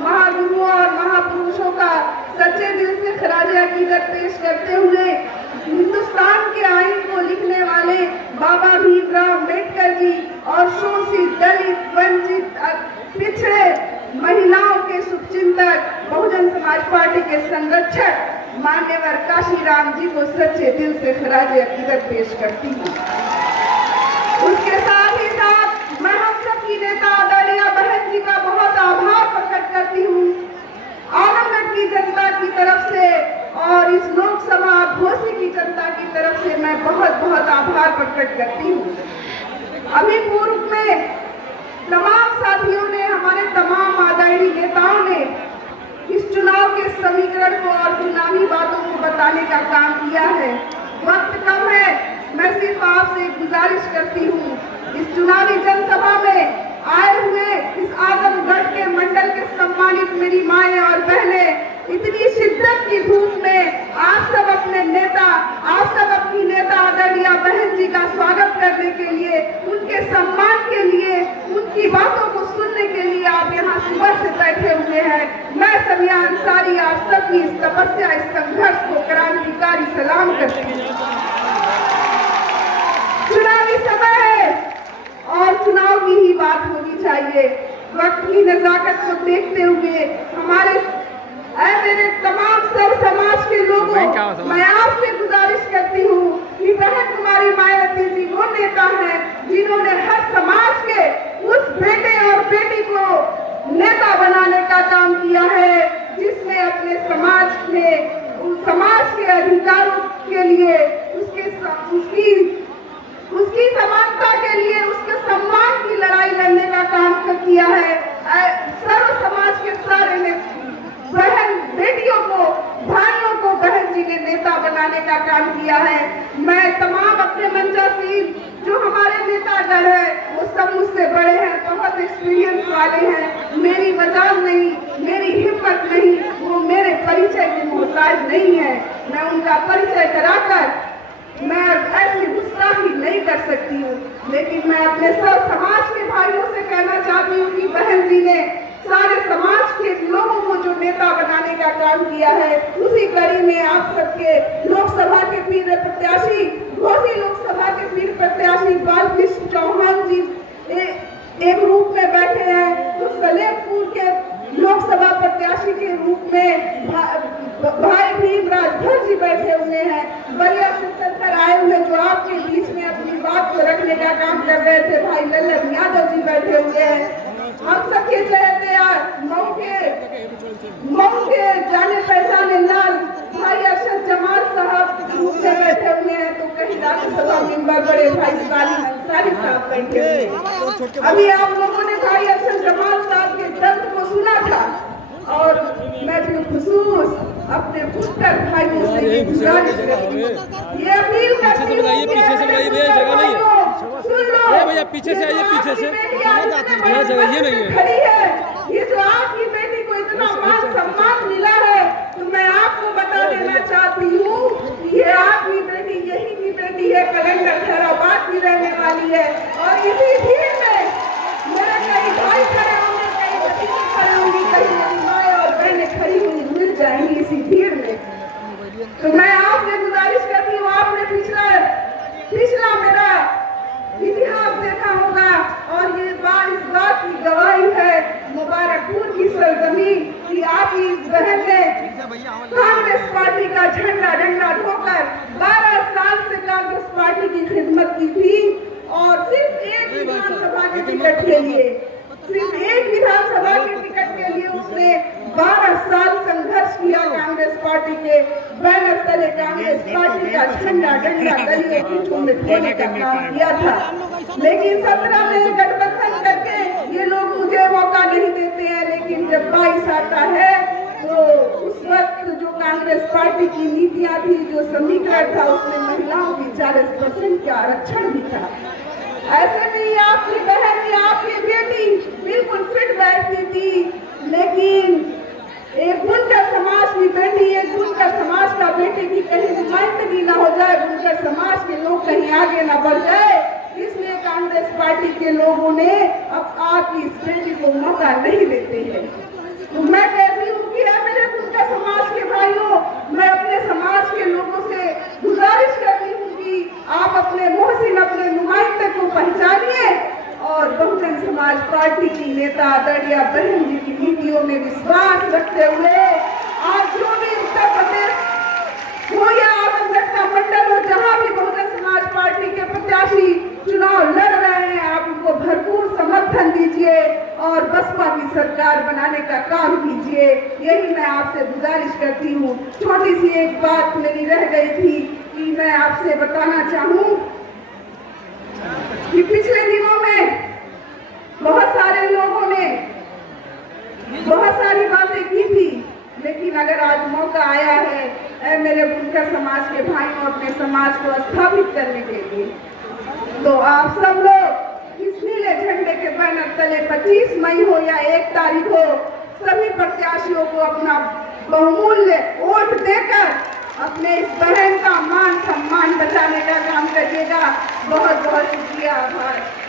महागुरुओं और महापुरुषों का सच्चे दिल से खराज अकीदत पेश करते हुए हिंदुस्तान के आईन को लिखने वाले बाबा भीमराव अम्बेडकर जी और शोषित, दलित, वंचित, पिछड़े महिलाओं के शुभचिंतक बहुजन समाज पार्टी के संरक्षक मान्यवर काशीराम जी को सच्चे दिल से खराज अकीदत पेश करती हूँ। उसके साथ ही साथ मैं हम सबकी नेता आदरणीय बहन जी का बहुत आभार प्रकट करती हूँ आलमगढ़ की जनता की तरफ से और इस लोकसभा घोसी की जनता की तरफ से मैं बहुत बहुत आभार प्रकट करती हूँ। अभी पूर्व में तमाम साथियों ने, हमारे तमाम आदरणीय नेताओं ने इस चुनाव के समीकरण को और चुनावी बातों को बताने का काम किया है। वक्त कम है, मैं सिर्फ आपसे गुजारिश करती हूँ, इस चुनावी जनसभा में आए हुए इस आजमगढ़ के मंडल के सम्मानित मेरी माएं और बहनें, इतनी शिद्दत की धूप में आप सब अपने नेता, आप सब अपनी नेता आदरणीय बहन जी का स्वागत करने के लिए, उनके सम्मान के लिए, उनकी बातों को सुनने के लिए आप यहाँ सुबह से बैठे हुए हैं। मैं सबिया अंसारी आप सबकी इस तपस्या, इस संघर्ष को क्रांतिकारी सलाम करती हूँ। चुनावी समय है और चुनाव की ही बात होनी चाहिए। वक्त की नजाकत को देखते हुए हमारे मेरे तमाम सर्व समाज के लोगों, मैं आपसे गुजारिश करती हूँ कि बहन कुमारी मायावती जी वो नेता हैं जिन्होंने हर समाज के उस बेटे और बेटी को नेता बनाने का काम किया है, जिसने अपने समाज के अधिकारों के लिए, उसकी समानता के लिए, उसके सम्मान की लड़ाई लड़ने का काम किया है। सर्व समाज के सारे ने बहन बेटियों को, भाइयों को बहन जी ने नेता बनाने का काम किया है। मैं तमाम अपने मंचासीन जो हमारे नेतागण है वो सब मुझसे बड़े हैं, बहुत एक्सपीरियंस वाले हैं। मेरी वजह नहीं, मेरी हिम्मत नहीं, वो मेरे परिचय की मोहताज नहीं है। मैं उनका परिचय कराकर मैं ऐसी गुस्ताखी नहीं कर सकती हूँ, लेकिन मैं अपने सब समाज के भाइयों से कहना चाहती हूँ कि बहन जी ने सारे समाज के लोगों को जो नेता बनाने का काम किया है, उसी कड़ी में आप सबके लोकसभा के पीर प्रत्याशी, घोसी लोकसभा के पीर प्रत्याशी बालकृष्ण चौहान जी एक रूप में बैठे हैं, तो सलेमपुर के लोकसभा प्रत्याशी के रूप में भाई भीमराज जी बैठे हुए हैं। बलिया से आए हुए जो आपके बीच में अपनी बात को रखने का काम कर रहे थे भाई लल्लन यादव जी बैठे हुए हैं। हम सबके चहेते मऊ के जाने पहचाने लाल भाई अरशद जमाल साहब रूप में बैठे हुए हैं, तो कहीं राज्यसभा मेंबर बड़े भाई सालिम अंसारी साहब बैठे हुए हैं। अभी आप लोगों ने भाई अरशद जमाल साहब के दर्द को सुना था और मैं भी खुसूस अपने पुत्र भाइयों से ये गुजारिश करती हूँ, ये अपील करती हूँ, पीछे से बुलाइए भैया, जगह नहीं है भैया, पीछे से आइए, पीछे से जगह ये नहीं है। ये जो आपकी बेटी को इतना मान सम्मान मिला है, तो मैं आपको बता देना चाहती हूँ ये आपकी बेटी, यही की बेटी है, कलंदर खैराबाद की रहने वाली है। और इसी भीड़ में मेरे कई भाई खड़े होंगे, कई बच्चे खड़े होंगी, कई मेरी माएं और बहनें खड़ी हुई मिल जाएंगी इसी भीड़ में। तो मैं आपसे गुजारिश करती हूँ, आपने पिछला मेरा इतिहास देखा होगा और ये इस बात की गवाही है मुबारकपुर की सरजमीन की आपकी इस बहन ने कांग्रेस पार्टी का झंडा डंडा ढोकर 12 साल से कांग्रेस पार्टी की खिदमत की थी और सिर्फ एक विधानसभा के टिकट के लिए, सिर्फ एक विधानसभा के टिकट के लिए उसने 12 साल संघर्ष किया। कांग्रेस पार्टी के बैनर तले कांग्रेस पार्टी का झंडा डंडा दलियों की झुंड ढोने का काम किया था, लेकिन 17 में गठबंधन करके ये लोग मुझे मौका नहीं देते हैं। लेकिन जब 22 आता है तो उस वक्त जो कांग्रेस पार्टी की नीतियां थी, जो समीकरण था, उसमें महिलाओं की 40% का आरक्षण भी था। ऐसे में आपकी बहन या आपकी बेटी बिल्कुल फिट बैठती थी, लेकिन एक बुनकर समाज की बेटी, एक बुनकर समाज का बेटे की कहीं नुमाइंदगी न हो जाए, बुनकर समाज के लोग कहीं आगे न बढ़ जाए, इसलिए कांग्रेस पार्टी के लोगों ने अब आपकी इस बेटी को मौका नहीं देते हैं। बहन जी की नीतियों में विश्वास रखते हुए आज जो भी उत्तर प्रदेश हो या आजमगढ़ का मंडल हो, जहाँ भी बहुजन समाज पार्टी के प्रत्याशी चुनाव लड़ रहे हैं, आप उनको भरपूर समर्थन दीजिए और बसपा की सरकार बनाने का काम कीजिए। यही मैं आपसे गुजारिश करती हूँ। छोटी सी एक बात मेरी रह गई थी कि मैं आपसे बताना चाहूँ कि पिछले दिनों में बहुत सारे लोगों ने बहुत सारी बातें की थी, लेकिन अगर आज मौका आया है मेरे बुनकर समाज के भाइयों अपने समाज को स्थापित करने के लिए, तो आप सब लोग इस नीले झंडे के बैनर तले 25 मई हो या 1 तारीख हो, सभी प्रत्याशियों को अपना बहुमूल्य वोट देकर अपने इस बहन का मान सम्मान बचाने का काम करिएगा। बहुत बहुत शुक्रिया, आभार।